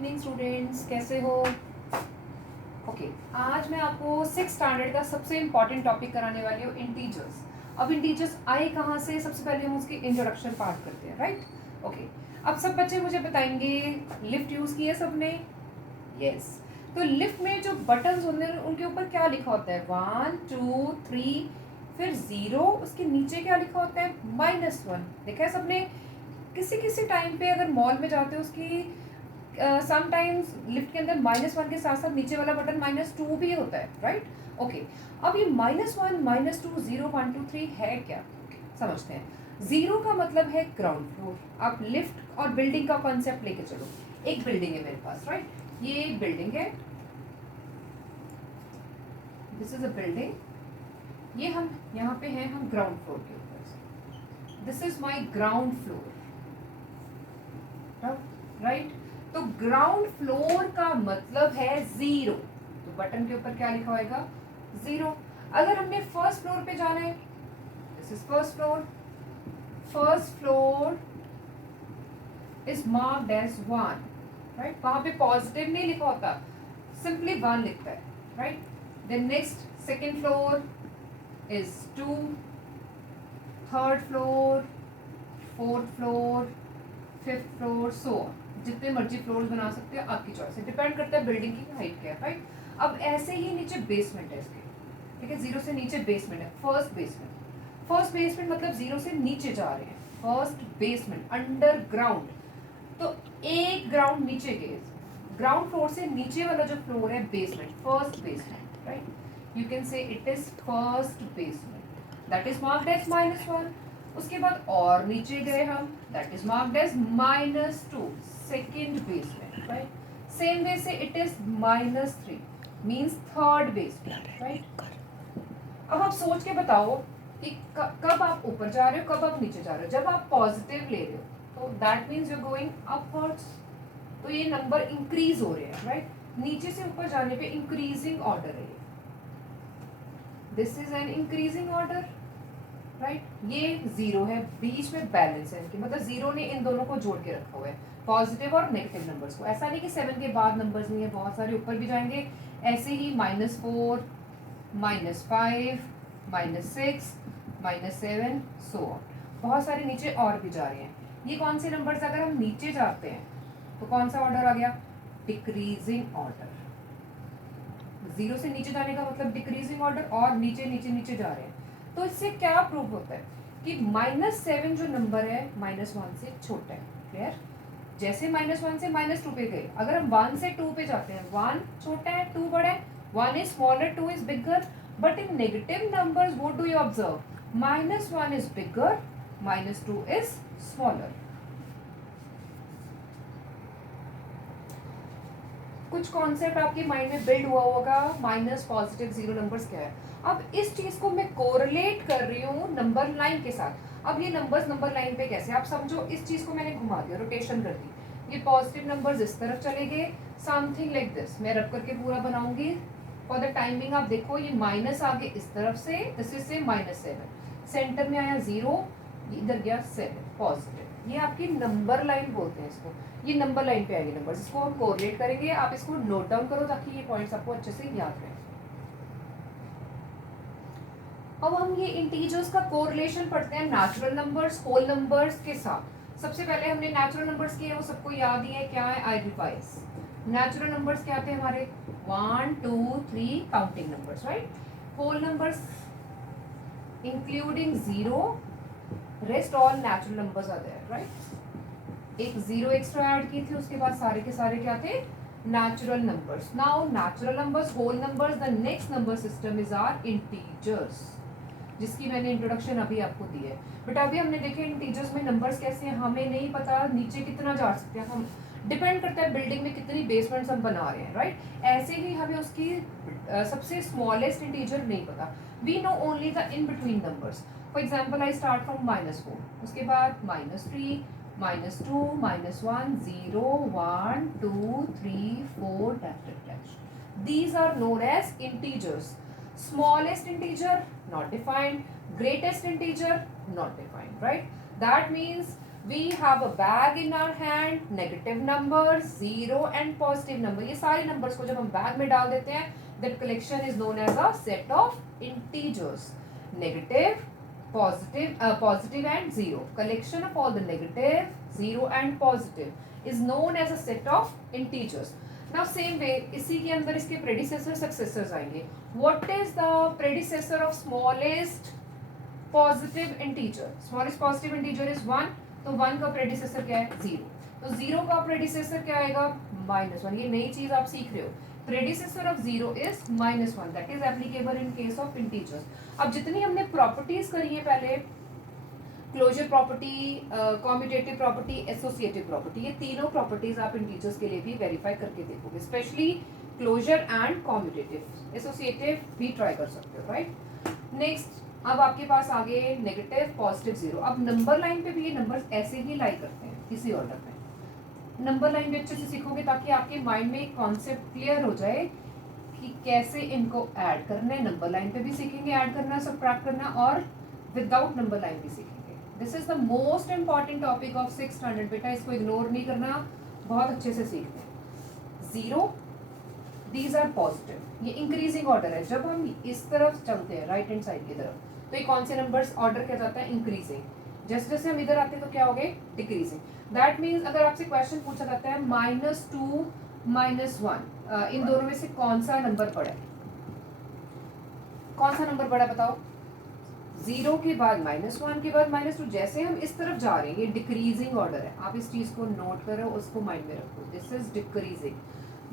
Evening students, कैसे हो? Okay, आज मैं आपको 6 स्टैंडर्ड का सबसे इम्पॉर्टेंट टॉपिक कराने वाली हूँ, इंटीजर्स। अब इंटीजर्स आए कहाँ से? सबसे पहले हम उसकी इंट्रोडक्शन पार्ट करते हैं, राइट? ओके, अब सब बच्चे मुझे बताएंगे लिफ्ट यूज़ किया सबने? यस। तो लिफ्ट में जो बटन्स होते हैं उनके ऊपर क्या लिखा होता है? 1 2 3, फिर 0, उसके नीचे क्या लिखा होता है? -1। देखा है सबने? किसी किसी टाइम पे अगर मॉल में जाते हो उसकी समटाइम्स लिफ्ट के अंदर -1 के साथ साथ नीचे वाला बटन -2 भी होता है, राइट? ओके, अब ये -1 -2 0 1 2 3 है क्या? समझते हैं। 0 का मतलब है ग्राउंड फ्लोर। आप लिफ्ट और बिल्डिंग का कॉन्सेप्ट लेके चलो। एक बिल्डिंग है मेरे पास, राइट? ये एक बिल्डिंग है, दिस इज अ बिल्डिंग। ये हम यहाँ पे हैं, हम ग्राउंड फ्लोर के ऊपर। This is my ground floor, right? तो ग्राउंड फ्लोर का मतलब है 0। तो बटन के ऊपर क्या लिखा होगा? 0। अगर हमने फर्स्ट फ्लोर पे जाना है, this is first floor. First floor is marked as 1, right? वहां पे पॉजिटिव नहीं लिखा होता, सिंपली 1 लिखता है, right? Then next second floor is 2, third floor, fourth floor, fifth floor, so जितने मर्जी फ्लोर बना सकते हो, आपकी चॉइस है, डिपेंड करता है बिल्डिंग की हाइट क्या है, राइट? अब ऐसे ही नीचे बेसमेंट है इसके, ठीक है? 0 से नीचे बेसमेंट है, फर्स्ट बेसमेंट। फर्स्ट बेसमेंट मतलब 0 से नीचे जा रहे हैं, फर्स्ट बेसमेंट अंडरग्राउंड। तो एक ग्राउंड नीचे के, ग्राउंड फ्लोर से नीचे वाला जो फ्लोर है basement, first basement, right? You can say it is first basement, that is marked as -1। उसके बाद और नीचे गए हम, that is marked as -2, second basement, right? Same way से it is -3, means third basement, right? अब आप सोच के बताओ कि कब आप ऊपर जा रहे हो, कब आप नीचे जा रहे हो? जब आप पॉजिटिव ले रहे हो तो that means you are going upwards, तो ये नंबर इंक्रीज हो रहे हैं, राइट? नीचे से ऊपर जाने पे इंक्रीजिंग ऑर्डर है, this is an increasing order, right? ये 0 है, बीच में बैलेंस है, मतलब 0 ने इन दोनों को जोड़ के रखा हुआ है, पॉजिटिव और नेगेटिव नंबर्स को। ऐसा नहीं कि 7 के बाद नंबर्स नहीं है, बहुत सारे ऊपर भी जाएंगे। ऐसे ही -4, -5, -6, -7, सो ऑन, बहुत सारे नीचे और भी जा रहे हैं। ये कौन से नंबर्स? अगर हम नीचे जाते हैं तो कौन सा ऑर्डर आ गया? Decreasing order. 0 से नीचे जाने का मतलब डिक्रीजिंग ऑर्डर, और नीचे नीचे नीचे जा रहे हैं। तो इससे क्या प्रूव होता है कि -7 जो नंबर है -1 से छोटा है, क्लियर? जैसे -1 से -2 पे गए, अगर हम 1 से 2 पे जाते हैं, 1 छोटा है, 2 बड़ा है, 1 is smaller, 2 is bigger, but in negative numbers what do you observe? -1 is bigger, -2 is smaller. कुछ कॉन्सेप्ट आपके माइंड में बिल्ड हुआ होगा, माइनस, पॉजिटिव, 0 नंबर्स क्या है। अब इस चीज को मैं कोरिलेट कर रही हूँ नंबर लाइन के साथ। अब ये नंबर्स नंबर लाइन पे कैसे, आप समझो, इस चीज को मैंने घुमा दिया, रोटेशन कर दी, ये पॉजिटिव नंबर्स इस तरफ चले गए, समथिंग लाइक दिस। मैं रब करके पूरा बनाऊंगी फॉर द टाइमिंग। आप देखो, ये माइनस आगे इस तरफ से, दिस इज से -7, सेंटर में आया 0, इधर गया 7, पॉजिटिव। ये आपकी नंबर लाइन बोलते हैं इसको, ये नंबर लाइन पे आएगी नंबर्स, इसको हम कोरिलेट करेंगे। आप इसको नोट डाउन करो ताकि ये पॉइंट्स आपको अच्छे से याद रहे। अब हम ये इंटीजर्स का कोरिलेशन पढ़ते हैं नेचुरल नंबर्स, होल नंबर्स के साथ। सबसे पहले हमने नेचुरल नंबर्स किए, वो सबको याद ही है, क्या है? I revise. नेचुरल नंबर्स क्या थे हमारे? 1 2 3 counting numbers, right? Whole numbers including 0, rest all natural numbers are there, right? एक 0 एक्स्ट्रा ऐड की थी, उसके बाद सारे के सारे क्या थे? Natural numbers. Now natural numbers, whole numbers, the next number system is are integers, जिसकी मैंने इंट्रोडक्शन अभी आपको दी है। बट अभी हमने देखे इंटीजर्स में नंबर्स कैसे हैं, हमें नहीं पता नीचे कितना जा सकते हैं हम, डिपेंड करता है बिल्डिंग में कितनी बेसमेंट्स हम बना रहे हैं, राइट? ऐसे ही हमें उसकी सबसे स्मॉलेस्ट इंटीजर नहीं पता, we know only the in between numbers. For example I start from -4, उसके बाद -3, -2, -1, 0, 1, 2, 3, 4, dash dash dash. These are known as integers. Smallest integer not defined, greatest integer not defined, right? That means we have a bag in our hand, negative number, zero and positive number, ये सारे numbers को जब हम bag में डाल देते हैं, that collection is known as a set of integers. Negative, positive and zero. Collection of all the negative, zero and positive is known as a set of integers. Now same way, इसी के अंदर इसके predecessor successors आएंगे. What is the predecessor of smallest positive integer? Smallest positive integer is 1. तो 1 का predecessor क्या है? 0. तो 0 का predecessor क्या आएगा? -1. ये नई चीज आप सीख रहे हो. Predecessor of 0 is -1. That is applicable in case of integers. अब जितनी हमने प्रॉपर्टीज करी है पहले, closure property, commutative property, associative property, ये तीनों प्रॉपर्टीज आप इंटीजर्स के लिए भी वेरीफाई करके देखोगे, specially closer and commutative. Associative भी ट्राई कर सकते हो, राइट. नेक्स्ट, अब आपके पास आगे नेगेटिव, पॉजिटिव, जीरो. अब नंबर लाइन पे भी ये नंबर्स ऐसे ही लाई करते हैं, इसी ऑर्डर में. नंबर लाइन भी अच्छे से सीखोगे ताकि आपके माइंड में एक कॉन्सेप्ट क्लियर हो जाए कि कैसे इनको ऐड करना है. नंबर लाइन पे भी सीखेंगे ऐड करना, सबट्रैक्ट करना, और विदाउट नंबर लाइन भी सीखेंगे. This is the most important topic of 6th standard. बेटा इसको इग्नोर नहीं करना, बहुत अच्छे से सीखते हैं. जीरो, दीज आर पॉजिटिव, ये इंक्रीजिंग ऑर्डर है. जब हम इस तरफ चलते हैं राइट हैंड साइड की तरफ, तो ये कौन से नंबर्स ऑर्डर किया जाता है? इंक्रीजिंग. जैसे जैसे हम इधर आते हैं तो क्या हो गए? डिक्रीजिंग. दैट मीन्स अगर आपसे क्वेश्चन पूछा जाता है -2, -1, इन दोनों में से कौन सा नंबर बड़ा है? कौन सा नंबर बड़ा बताओ? 0 के बाद -1 के बाद -2. जैसे हम इस तरफ जा रहे हैं, ये डिक्रीजिंग ऑर्डर है. आप इस चीज को नोट करो, उसको माइंड में रखो. This is decreasing.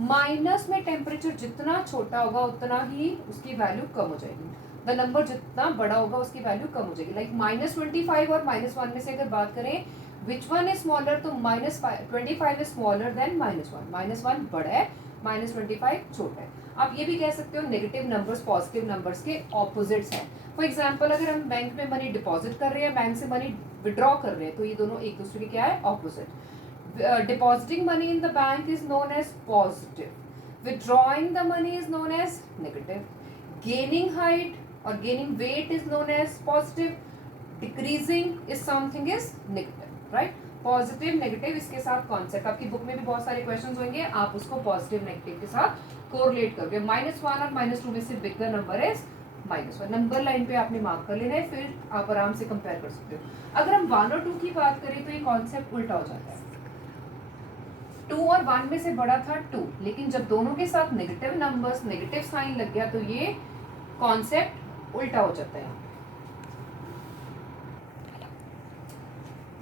माइनस में टेम्परेचर जितना छोटा होगा उतना ही उसकी वैल्यू कम हो जाएगी. द नंबर जितना बड़ा होगा उसकी वैल्यू कम हो जाएगी. लाइक -25 और -1 में से अगर बात करें, विच वन इज स्मॉलर, तो -25 इज स्मॉलर देन -1. -1 बड़ा है, -25 छोटा है. आप ये भी कह सकते हो नेगेटिव नंबर्स पॉजिटिव नंबर्स के ऑपोजिट्स हैं. फॉर एग्जाम्पल, अगर हम बैंक में मनी डिपॉजिट कर रहे हैं, बैंक से मनी विड्रॉ कर रहे हैं, तो ये दोनों एक दूसरे के क्या है? Opposite. Depositing money in the bank is known as positive. Withdrawing the money is known as negative. Gaining height or gaining weight is known as positive. Decreasing is something is negative, right? Positive negative, इसके साथ concept आपकी book में भी बहुत सारे questions होंगे, आप उसको पॉजिटिव नेगेटिव के साथ कोरिलेट करोगे. -1 और -2 में से बिगर नंबर है -1. नंबर लाइन पे आपने मार्क कर लेना है, फिर आप आराम से कंपेयर कर सकते हो. अगर हम 1 और 2 की बात करें तो ये कॉन्सेप्ट उल्टा हो जाता है. 2 और 1 में से बड़ा था 2, लेकिन जब दोनों के साथ नेगेटिव नंबर्स, नेगेटिव साइन लग गया तो ये कॉन्सेप्ट उल्टा हो जाता है.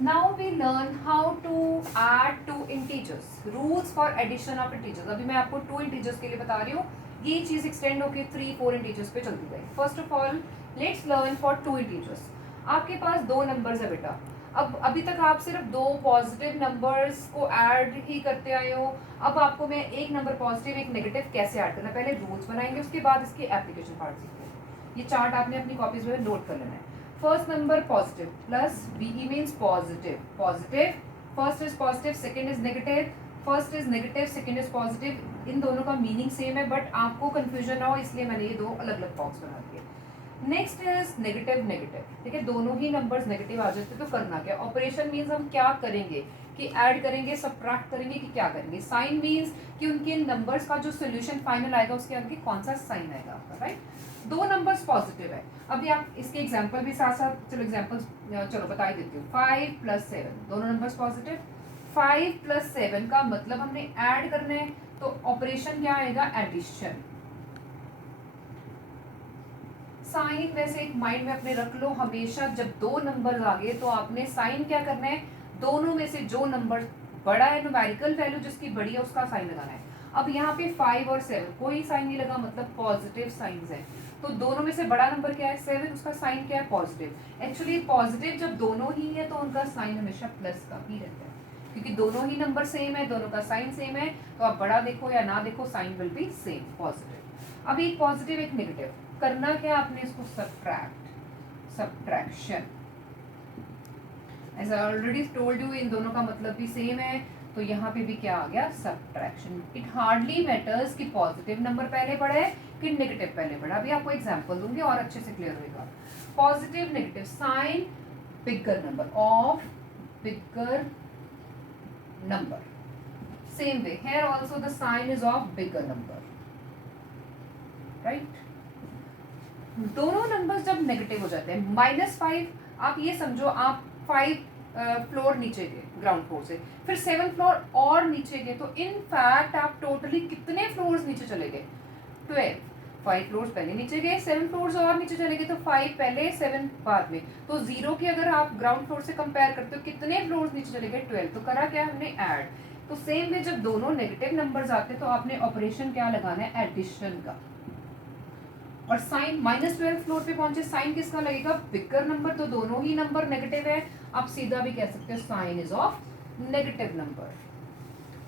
Now we learn how to add two integers. Rules for addition of integers. अभी मैं आपको 2 इंटीजर्स के लिए बता रही हूँ, ये चीज एक्सटेंड होकर 3-4 इंटीजर्स पे चलती जाएगी. First of all let's learn for 2 integers. आपके पास 2 नंबर्स है बेटा. अब अभी तक आप सिर्फ 2 पॉजिटिव नंबर्स को ऐड ही करते आए हो. अब आपको मैं एक नंबर पॉजिटिव एक नेगेटिव कैसे ऐड करना, पहले रूल्स बनाएंगे, उसके बाद इसके एप्लीकेशन पार्ट सीखेंगे. ये चार्ट आपने अपनी कॉपीज में नोट कर लेना है. First number positive plus be means positive. Positive, first is positive, second is negative. First is negative, second is positive. इन दोनों का मीनिंग सेम है, बट आपको कंफ्यूजन ना हो इसलिए मैंने ये 2 अलग अलग बॉक्स बना दिए. Next is negative negative. ठीक है, दोनों ही नंबर्स नेगेटिव आ जाते तो करना क्या? ऑपरेशन मीन्स हम क्या करेंगे कि ऐड करेंगे, सबट्रैक्ट करेंगे, कि क्या करेंगे. साइन मीन्स कि उनके नंबर्स का जो सोल्यूशन फाइनल आएगा उसके आगे कौन सा साइन आएगा आपका, राइट. 2 नंबर्स पॉजिटिव है. अभी आप इसके एग्जांपल भी साथ साथ, चलो एग्जांपल चलो बता ही देती हूँ. 5 + 7 दोनों नंबर्स पॉजिटिव. 5 + 7 का मतलब हमने ऐड करना है, तो ऑपरेशन क्या आएगा? एडिशन. साइन वैसे एक माइंड में अपने रख लो, हमेशा जब 2 नंबर आ गए तो आपने साइन क्या करना है? दोनों में से जो नंबर बड़ा है, न्यूमेरिकल वैल्यू जिसकी बड़ी है उसका साइन लगाना है. अब यहाँ पे 5 और 7 कोई साइन नहीं लगा, मतलब पॉजिटिव साइंस है. तो दोनों में से बड़ा नंबर क्या है? 7. उसका साइन क्या है? पॉजिटिव. एक्चुअली पॉजिटिव जब दोनों ही है तो उनका साइन हमेशा प्लस का ही रहता है, क्योंकि दोनों ही नंबर सेम है, दोनों का साइन सेम है. तो आप बड़ा देखो या ना देखो, sign will be same, positive. अब एक पॉजिटिव एक नेगेटिव, करना क्या आपने? इसको subtract, subtraction. As I already told you, इन दोनों का मतलब भी सेम है, तो यहाँ पे भी क्या आ गया? सब्ट्रैक्शन. इट हार्डली मैटर्स कि पॉजिटिव नंबर पहले बढ़ा है कि नेगेटिव पहले बढ़ा. अभी आपको एग्जांपल दूंगी और अच्छे से क्लियर होगा. Positive negative, sign bigger number of bigger number. Same way, here also the sign is of bigger number, right? दोनों नंबर्स जब नेगेटिव हो जाते हैं, -5, आप ये समझो आप 5 फ्लोर नीचे गए ग्राउंड फ्लोर से, फिर 7 फ्लोर और नीचे गए, तो इन फैक्ट आप टोटली कितने फ्लोर्स नीचे चले गए? 12. 5 फ्लोर्स पहले नीचे गए, 7 फ्लोर्स और नीचे चले गए, तो 5 पहले 7 बाद में, तो 0 की अगर आप ग्राउंड फ्लोर से कंपेयर करते हो कितने फ्लोर्स नीचे चले गए? 12. तो करा क्या हमने? ऐड. तो सेम वे जब दोनों नेगेटिव नंबर्स आते हैं तो आपने ऑपरेशन क्या लगाना है? एडिशन का. और साइन -12 फ्लोर पे पहुंचे, साइन किसका लगेगा? बिगर नंबर. तो दोनों ही नंबर नेगेटिव है, आप सीधा भी कह सकते हो sign is of negative number.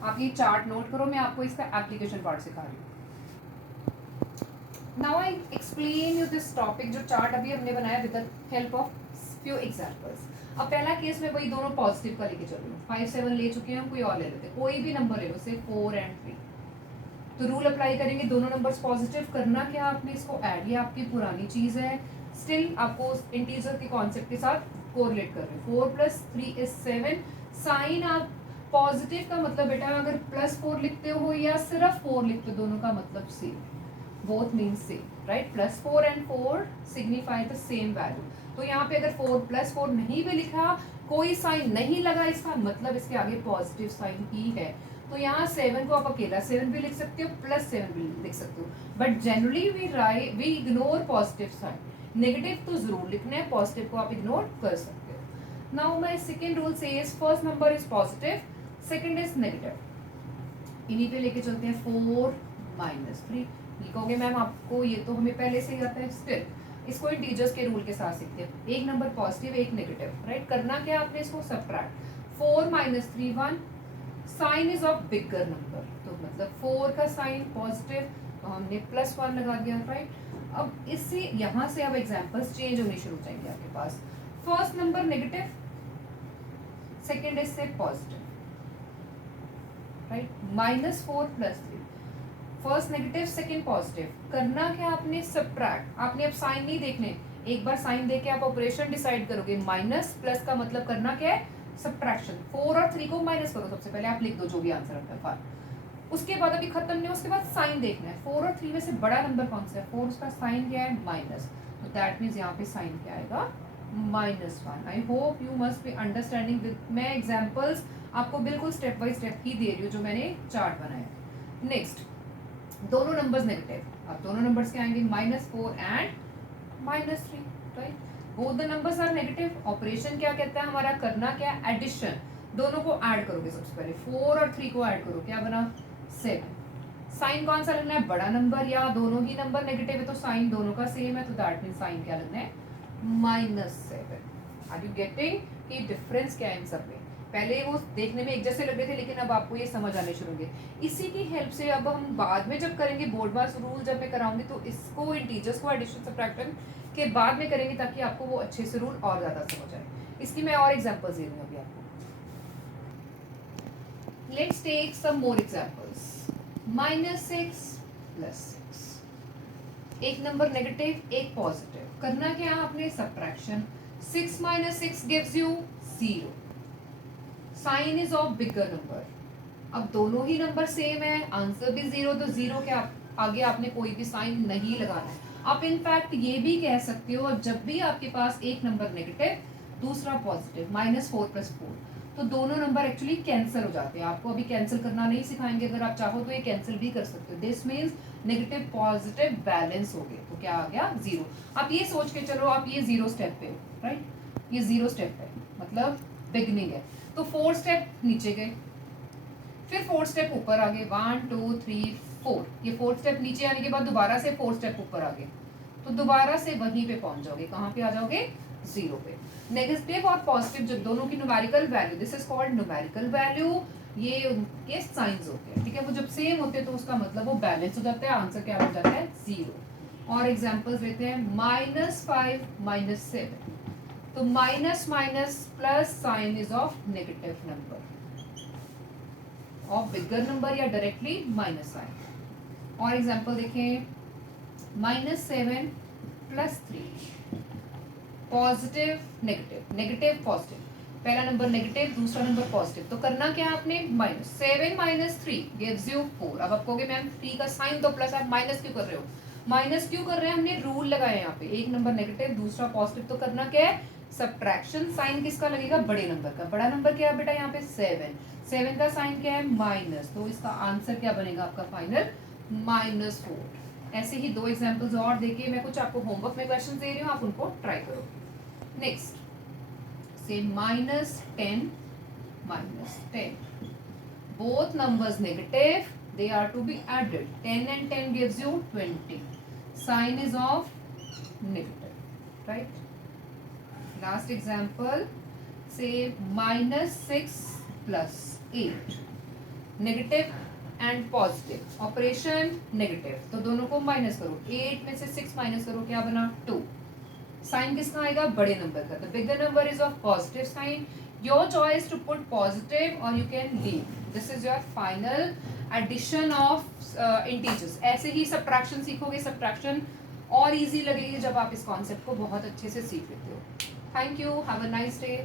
आप ये चार्ट नोट करो, मैं आपको इसका एप्लीकेशन पार्ट सिखा रही हूँ. Now I explain you this topic. जो चार्ट अभी हमने बनाया with the help of few examples. अब पहला केस में वही दोनों पॉजिटिव का लेके चल रही हूँ. 5 7 ले चुके हैं, कोई और ले लेते हैं, कोई भी नंबर ले लो, से 4 और 3. तो रूल अप्लाई करेंगे, दोनों नंबर्स पॉजिटिव. करना क्या आपने? इसको ऐड. ये आपकी पुरानी चीज है, स्टिल आपको इंटीजर के कॉन्सेप्ट के साथ कोरिलेट कर रहे हैं. 4 + 3 = 7. साइन आप पॉजिटिव का मतलब बेटा अगर +4 लिखते हो या सिर्फ 4 लिखते हो, दोनों का मतलब same. Both means same, right? +4 and 4 signify the same value. तो यहाँ पे अगर 4 + 4 नहीं भी लिखा, कोई साइन नहीं लगा, इसका मतलब इसके आगे पॉजिटिव साइन ही है. तो यहाँ 7 को आप अकेला 7 भी लिख सकते हो, +7 भी लिख सकते हो, but generally we ignore positive sign. Negative तो जरूर लिखना है, पॉजिटिव को आप इग्नोर कर सकते हो. Now my second rule says first number is positive, second is negative. इन्हीं पे लेके चलते हैं. 4 - 3 लिखोगे मैम आपको, ये तो हमें पहले से ही आता है. स्टिल इसको इंटीजर्स के रूल के साथ सीखते हैं. एक नंबर पॉजिटिव, एक नेगेटिव, राइट? करना क्या आपने? इसको subtract. 4 - 3 1. Sign is of bigger number, तो मतलब 4 का साइन पॉजिटिव, तो हमने +1 लगा दिया, राइट? अब इससे यहाँ से अब एग्जांपल्स चेंज होने शुरू हो जाएंगे आपके पास. First number negative, second is say positive, right? -4 + 3. First negative, second positive. करना क्या आपने? सबट्रैक्ट. आपने अब साइन नहीं देखने, एक बार साइन देके आप ऑपरेशन डिसाइड करोगे. माइनस प्लस का मतलब करना क्या है? सबट्रैक्शन. 4 और 3 को माइनस करो. सबसे पहले आप लिख दो जो भी आंसर आता है. फाइन. उसके बाद अभी खत्म नहीं, उसके बाद साइन देखना है. 4 और 3 में से बड़ा नंबर कौन सा है? 4. उसका साइन क्या है? माइनस. तो दैट मीन्स यहाँ पे साइन क्या आएगा? -1. I hope you must be understanding. मैं एग्जाम्पल्स आपको बिल्कुल स्टेप बाय स्टेप ही दे रही हूँ जो मैंने चार्ट बनाया. नेक्स्ट, दोनों नंबर्स नेगेटिव. अब दोनों नंबर्स क्या आएंगे? -4 and -3, right? Both the numbers are negative. Operation क्या कहता है हमारा? करना क्या? एडिशन. दोनों को ऐड करोगे. सबसे पहले 4 और 3 को ऐड करो, क्या बना? 7. साइन कौन सा लगना है? बड़ा नंबर, या दोनों ही नंबर नेगेटिव है तो साइन दोनों का सेम है, तो दैट मीन साइन क्या लगना है? -7. आर यू गेटिंग कि डिफरेंस क्या है इन सब में? पहले वो देखने में एक जैसे लग रहे थे, लेकिन अब आपको ये समझ आने शुरू होंगे. इसी की हेल्प से अब हम बाद में जब करेंगे बोर्ड मास रूल जब मैं कराऊंगी, तो इसको इंटीजर्स को एडिशन सब्ट्रैक्शन के बाद में करेंगे, ताकि आपको वो अच्छे से रूल और ज़्यादा समझ आए. इसकी मैं और एग्जांपल्स दे दूँगी अभी आपको. Let's take some more examples. -6 + 6. एक नंबर नेगेटिव, एक पॉजिटिव. करना क्या आपने? Subtraction. 6 - 6 gives you 0. Sign is of bigger number. अब दोनों ही नंबर सेम है, आंसर भी 0, तो 0 के आगे आपने कोई भी साइन नहीं लगाना है. आप इनफैक्ट ये भी कह सकते हो, जब भी आपके पास एक नंबर नेगेटिव, दूसरा पॉजिटिव, -4 + 4, तो दोनों नंबर एक्चुअली कैंसिल हो जाते हैं. आपको अभी कैंसिल करना नहीं सिखाएंगे, अगर आप चाहो तो ये कैंसिल भी कर सकते हो. This means negative positive balance हो गए, तो क्या आ गया? 0. आप ये सोच के चलो, आप ये 0 स्टेप पे हो, राइट? ये 0 स्टेप है, मतलब बिगनिंग है. तो 4 स्टेप नीचे गए, फिर 4 स्टेप ऊपर आ गए. 1 2 3 4. ये 4 स्टेप नीचे आने के बाद दोबारा से 4 स्टेप ऊपर आ गए, तो दोबारा से वहीं पे पहुंच जाओगे. कहाँ पे आ जाओगे? 0 पे. नेगेटिव और पॉजिटिव जब दोनों की numerical value, this is called numerical value, ये उनके साइंस होते हैं, ठीक है? वो जब सेम होते हैं तो उसका मतलब वो बैलेंस हो जाता है. आंसर क्या हो जाता है? 0. और एग्जाम्पल्स लेते हैं. -5 - 7. तो minus minus plus sign is of negative number, of bigger number, या डायरेक्टली माइनस साइन. और एग्जांपल देखें. -7 + 3. Positive negative, negative positive. पहला नंबर नेगेटिव, दूसरा नंबर पॉजिटिव, तो करना क्या आपने, माइनस 7 माइनस 3 गिव्स यू 4। अब आप कहोगे मैम 3 का साइन तो प्लस, आप माइनस क्यों कर रहे हो? माइनस क्यों कर रहे हैं, हमने रूल लगाया यहाँ पे, एक नंबर नेगेटिव दूसरा पॉजिटिव, तो करना क्या है, सब्ट्रैक्शन। साइन किसका लगेगा, बड़े नंबर का। बड़ा नंबर क्या है बेटा यहाँ पे 7, 7 का साइन क्या है, माइनस, तो इसका आंसर क्या बनेगा आपका फाइनल, -4। ऐसे ही दो एग्जांपल्स और देखिए, मैं कुछ आपको होमवर्क में क्वेश्चन दे रही हूँ, आप उनको ट्राई करो। नेक्स्ट से -10 -10, both numbers negative, they are to be added, 10 and 10 gives you 20, sign is of negative, right? Last example, say -6 plus 8, negative and positive, operation negative, तो दोनों को माइनस करो, 8 में से 6 माइनस करो, क्या बना 2, साइन किसका आएगा, बड़े नंबर का, the bigger number is of positive sign, your choice to put positive और you can leave, this is your final addition of integers. ऐसे ही सब्ट्रैक्शन सीखोगे, सब्ट्रैक्शन और इजी लगेगी जब आप इस कॉन्सेप्ट को बहुत अच्छे से सीख लेते हो। Thank you, have a nice day.